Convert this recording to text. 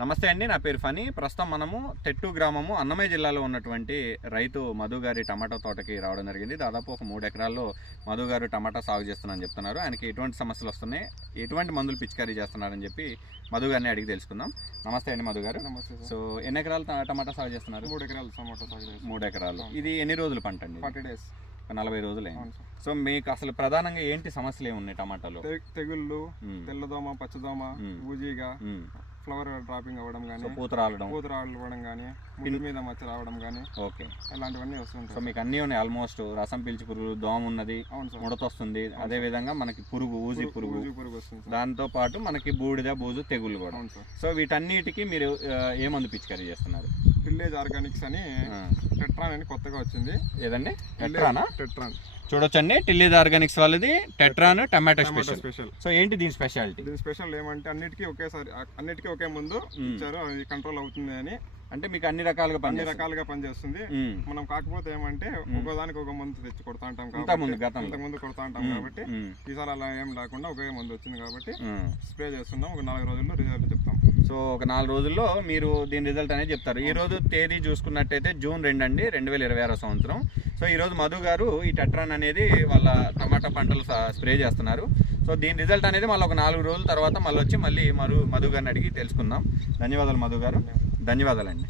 నమస్తే అండి, నా పేరు ఫనీ. ప్రస్తుతం మనము తెట్టు గ్రామము అన్నమయ్య జిల్లాలో ఉన్నటువంటి రైతు మధు గారి టమాటా తోటకి రావడం జరిగింది. దాదాపు ఒక 3 ఎకరాల్లో మధు గారు టమాటా సాగు చేస్తున్నారని చెప్తున్నారు. ఆయనకి ఎటువంటి సమస్యలు వస్తున్నాయి, ఎటువంటి మందులు పిచికారీ చేస్తున్నారని చెప్పి మధు గారిని అడిగి తెలుసుకుందాం. నమస్తే అండి మధు గారు. నమస్తే సార్. సో ఎన్ని ఎకరాలు టమాటా సాగు చేస్తున్నారు? 3 ఎకరాలు టమాటా సాగు చేస్తున్నాం. 3 ఎకరాలు. ఇది ఎన్ని రోజులు పంట అండి? 40 days. 40 రోజులే. సో మీకు అసలు ప్రధానంగా ఏంటి సమస్యలు ఏమున్నాయి టమాటాలో? తెగుళ్ళు, తెల్లదోమ, పచ్చదోమ, బూజీగా, ఫ్లవర్ డ్రాపింగ్ అవ్వడం కానీ, పూత రావడం కానీ, ముడి మీద మచ్చ రావడం కానీ, ఓకే, ఇలాంటివన్నీ వస్తుంటాయి. సో మీకు అన్నీ ఉన్నాయి ఆల్మోస్ట్. రసం పీల్చి పురుగు, దోమ ఉన్నది, ముడత వస్తుంది, అదే విధంగా మనకి ఊజీ పురుగు వస్తుంది. దాంతో పాటు మనకి బూడిద, బూజు, తెగుళ్ళు కూడా. సో వీటన్నిటికీ మీరు ఏ మందు పిచికారీ చేస్తున్నారు? విలేజ్ ఆర్గానిక్స్ అని టెట్రాన్ అని కొత్తగా వచ్చింది. ఏదండి? టెట్రానా? టెట్రాన్ చూడొచ్చండి, టిల్లీజ్ ఆర్గానిక్స్ వాళ్ళది టెట్రాన్ టమాటో స్పెషల్. సో ఏంటి దీని స్పెషాలిటీ? దీని స్పెషల్ ఏమంటే అన్నిటికీ ఒకే ముందు ఇచ్చారు, అది కంట్రోల్ అవుతుంది అని. అంటే మీకు అన్ని రకాలుగా పనిచేస్తుంది. మనం కాకపోతే ఏమంటే ఒకదానికి ఒక మందు తెచ్చి కొడతా ఉంటాం ముందు కొడతా ఉంటాం కాబట్టి ఈసారి అలా ఏం లేకుండా ఒకే మందు వచ్చింది కాబట్టి స్ప్రే చేస్తున్నాం. ఒక 4 రోజుల్లో రిజల్ట్ చెప్తాం. సో ఒక 4 రోజుల్లో మీరు దీని రిజల్ట్ అనేది చెప్తారు. ఈ రోజు తేదీ చూసుకున్నట్టయితే జూన్ 2 అండి, 2026 సంవత్సరం. సో ఈరోజు మధు గారు ఈ టెట్రాన్ అనేది వాళ్ళ టమాటా పంటలు స్ప్రే చేస్తున్నారు. సో దీని రిజల్ట్ అనేది మళ్ళీ ఒక 4 రోజుల తర్వాత మళ్ళీ వచ్చి మధు గారిని అడిగి తెలుసుకుందాం. ధన్యవాదాలు మధు గారు. ధన్యవాదాలండి.